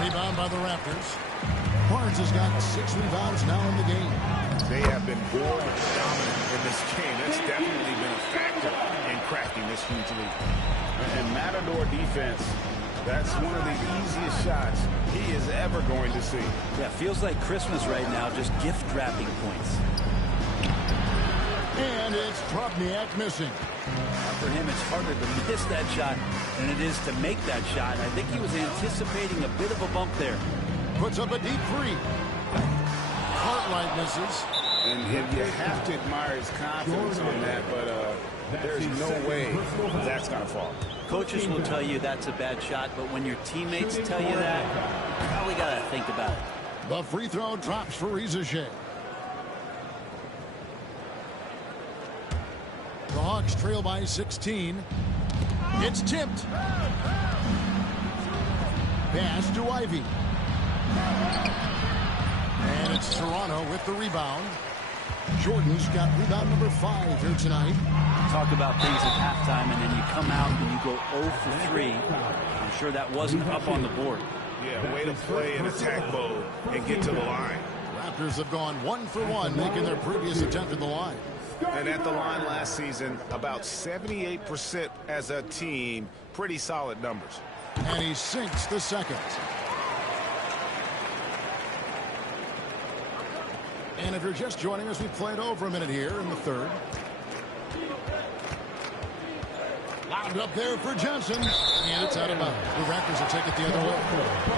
Rebound by the Raptors. Barnes has got 6 rebounds now in the game. They have been board dominant in this game. That's definitely been a factor in cracking this huge lead. And Matador defense, that's one of the easiest shots he is ever going to see. Yeah, feels like Christmas right now, just gift wrapping points. And it's Drobniak missing. For him, it's harder to miss that shot than it is to make that shot. I think he was anticipating a bit of a bump there. Puts up a deep 3. Cartwright misses. And you have to admire his confidence on that, but there's no way that's going to fall. Coaches will tell you that's a bad shot, but when your teammates tell you that, you probably got to think about it. The free throw drops for Rizachet. The Hawks trail by 16. It's tipped. Pass to Ivy. And it's Toronto with the rebound. Jordan's got rebound number 5 here tonight. Talk about things at halftime, and then you come out and you go 0 for 3. I'm sure that wasn't up on the board. Yeah, way to play in attack mode and get to the line. Raptors have gone 1 for 1, making their previous attempt at the line. And at the line last season, about 78% as a team. Pretty solid numbers. And he sinks the second. And if you're just joining us, we played over a minute here in the third. Lobbed up there for Johnson. And it's out of bounds. The Raptors will take it the other way.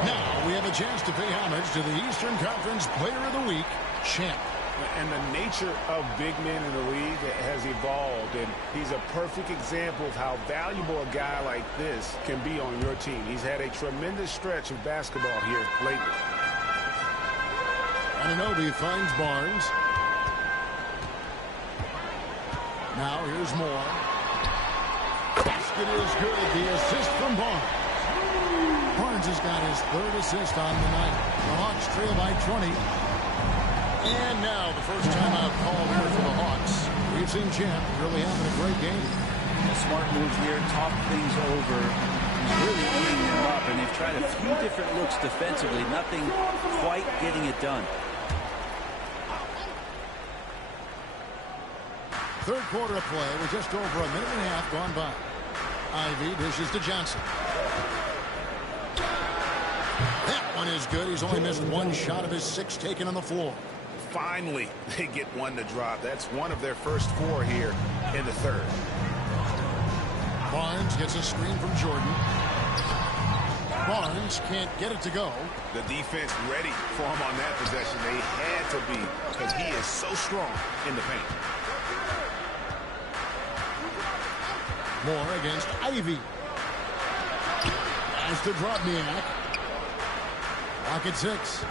Now we have a chance to pay homage to the Eastern Conference Player of the Week, Champ. And the nature of big men in the league has evolved, and he's a perfect example of how valuable a guy like this can be on your team. He's had a tremendous stretch of basketball here lately. Anunoby finds Barnes. Now here's Moore. Basket is good. The assist from Barnes. Barnes has got his 3rd assist on the night. The Hawks trail by 20. And now the first timeout call here for the Hawks. We've seen Champ really having a great game. A smart move here, talk things over. He's really eating them up, and they've tried a few different looks defensively. Nothing quite getting it done. Third quarter of play with just over a minute and a half gone by. Ivy dishes to Johnson. That one is good. He's only missed 1 shot of his 6 taken on the floor. Finally, they get one to drop. That's one of their first 4 here in the third. Barnes gets a screen from Jordan. Barnes can't get it to go. The defense ready for him on that possession. They had to be, because he is so strong in the paint. Moore against Ivy. Pass to Drobniak. Lock at 6.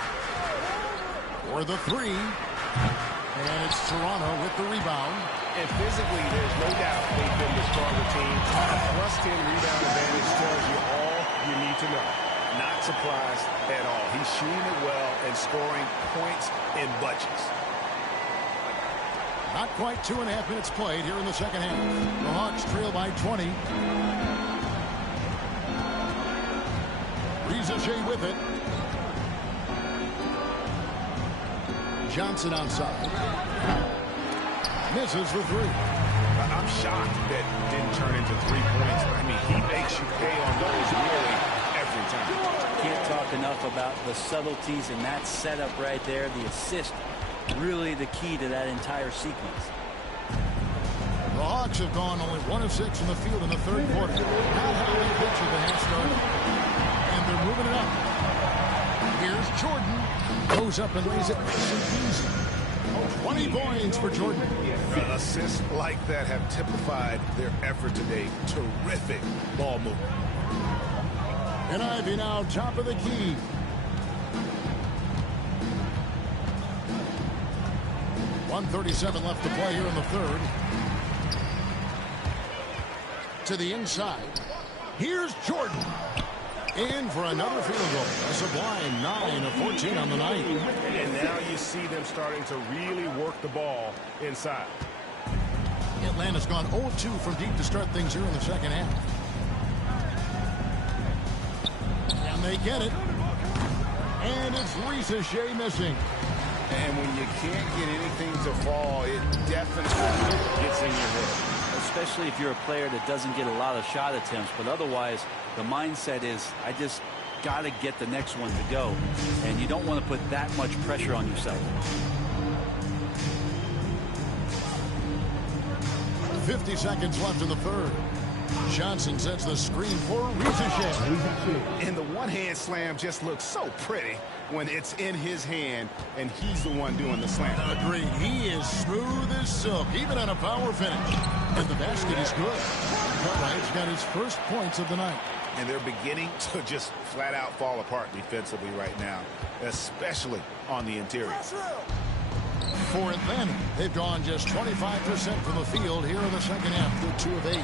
For the 3. And it's Toronto with the rebound. And physically, there's no doubt they've been the stronger team. A +10 rebound advantage tells you all you need to know. Not surprised at all. He's shooting it well and scoring points in bunches. Not quite 2.5 minutes played here in the second half. The Hawks trail by 20. Rizachet with it. Johnson outside. Misses the 3. I'm shocked that didn't turn into 3 points. I mean, he makes you pay on those really every time. Can't talk enough about the subtleties in that setup right there. The assist, really the key to that entire sequence. The Hawks have gone only 1 of 6 from the field in the third quarter. Not how they pitch at the half start. And they're moving it up. Here's Jordan. Goes up and lays it nice and easy. 20 points for Jordan. Assists like that have typified their effort today. Terrific ball movement. And Ivy now top of the key. .137 left to play here in the third. To the inside. Here's Jordan. In for another field goal. A sublime 9 of 14 on the night. And now you see them starting to really work the ball inside. Atlanta's gone 0-2 from deep to start things here in the second half. And they get it. And it's Risa Shea missing. And when you can't get anything to fall, it definitely gets in your head. Especially if you're a player that doesn't get a lot of shot attempts, but otherwise the mindset is, I just got to get the next one to go, and you don't want to put that much pressure on yourself. 50 seconds left in the third. Johnson sets the screen for Risa. And the one-hand slam just looks so pretty when it's in his hand and he's the one doing the slam. Agreed. He is smooth as silk, even on a power finish. And the basket is good. Cartwright's got his first points of the night. And they're beginning to just flat out fall apart defensively right now, especially on the interior. For Atlanta, they've gone just 25% from the field here in the second half. They're 2 of 8.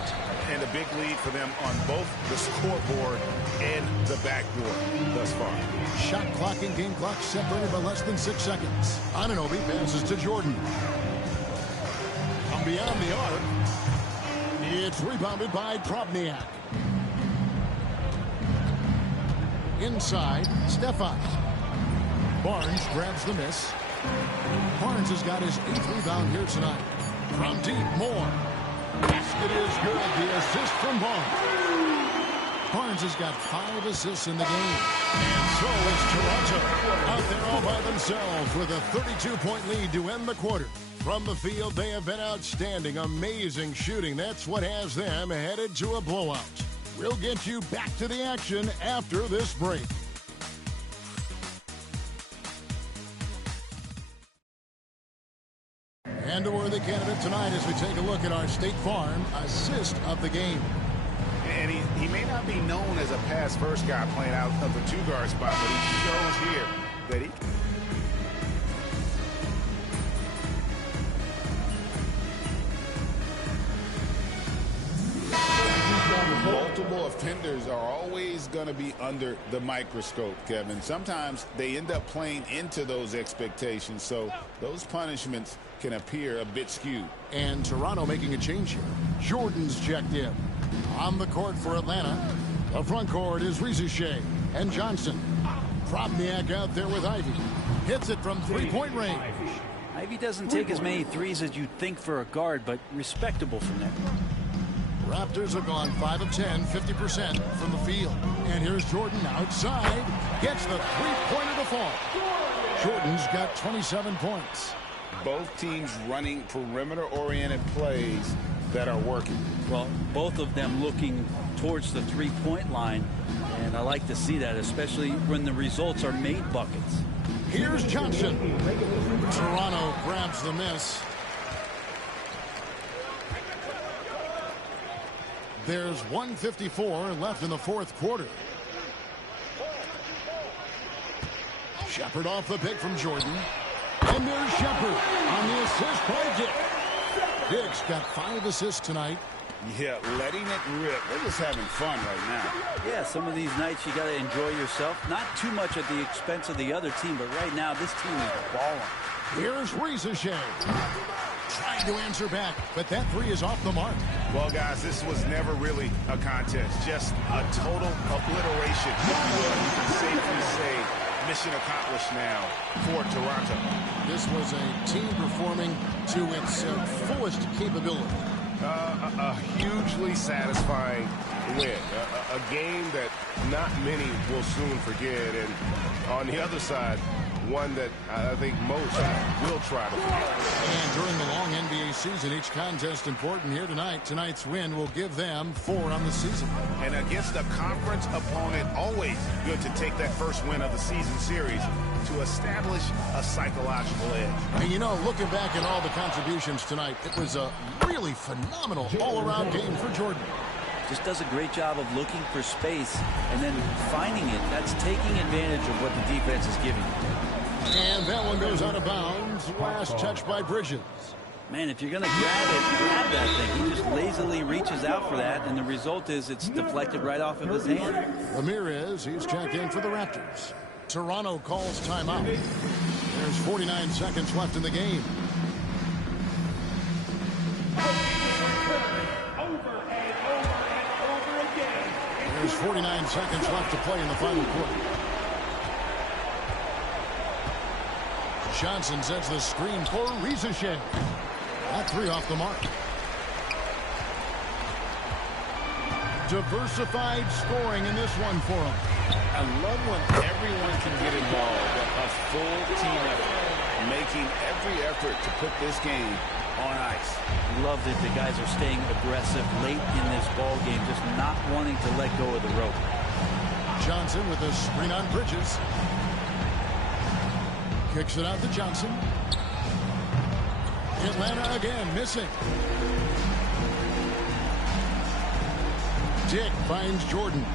And a big lead for them on both the scoreboard and the backboard thus far. Shot clock and game clock separated by less than 6 seconds. Anunoby passes to Jordan. From beyond the arc, it's rebounded by Probniak. Inside, Stefan. Barnes grabs the miss. Barnes has got his 8th rebound here tonight. From deep, Moore. Basket is good. The assist from Barnes. Barnes has got 5 assists in the game. And so is Toronto out there all by themselves with a 32-point lead to end the quarter. From the field, they have been outstanding. Amazing shooting. That's what has them headed to a blowout. We'll get you back to the action after this break. And a worthy candidate tonight as we take a look at our State Farm assist of the game. And he may not be known as a pass-first guy playing out of the 2-guard spot, but he shows here that he... Multiple offenders are always going to be under the microscope, Kevin. Sometimes they end up playing into those expectations, so those punishments can appear a bit skewed. And Toronto making a change here. Jordan's checked in. On the court for Atlanta, the front court is Risa Shea and Johnson. Probniak out there with Ivy. Hits it from 3-point range. Ivy doesn't take as many threes as you'd think for a guard, but respectable from there. Raptors have gone 5 of 10, 50% from the field. And here's Jordan outside. Gets the 3-pointer to fall. Jordan's got 27 points. Both teams running perimeter-oriented plays that are working. Well, both of them looking towards the 3-point line. And I like to see that, especially when the results are made buckets. Here's Johnson. Toronto grabs the miss. There's 1:54 left in the fourth quarter. Shepard off the pick from Jordan. And there's Shepard on the assist by Dick. Dick's got 5 assists tonight. Yeah, letting it rip. They're just having fun right now. Yeah, some of these nights you got to enjoy yourself. Not too much at the expense of the other team, but right now this team is balling. Here's Risa Shea. Trying to answer back, but that 3 is off the mark. Well, guys, this was never really a contest. Just a total obliteration. You can safely say mission accomplished now for Toronto. This was a team performing to its fullest capability. A hugely satisfying win. A game that not many will soon forget. And on the other side, one that I think most will try to forget. And during the long NBA season, each contest important. Here tonight. Tonight's win will give them 4 on the season. And against a conference opponent, always good to take that first win of the season series to establish a psychological edge. And you know, looking back at all the contributions tonight, it was a really phenomenal all-around game for Jordan. Just does a great job of looking for space and then finding it. That's taking advantage of what the defense is giving you. And that one goes out of bounds. Last touch by Bridges. Man, if you're going to grab it, grab that thing. He just lazily reaches out for that, and the result is it's deflected right off of his hand. Ramirez, he's checked in for the Raptors. Toronto calls timeout. There's 49 seconds left in the game. There's 49 seconds left to play in the final quarter. Johnson sets the screen for Rieseshen. That 3 off the mark. Diversified scoring in this one for him. I love when everyone can get involved. A full team effort. Making every effort to put this game on ice. Love that the guys are staying aggressive late in this ball game, just not wanting to let go of the rope. Johnson with a screen on Bridges. Kicks it out to Johnson. Atlanta again missing. Dick finds Jordan.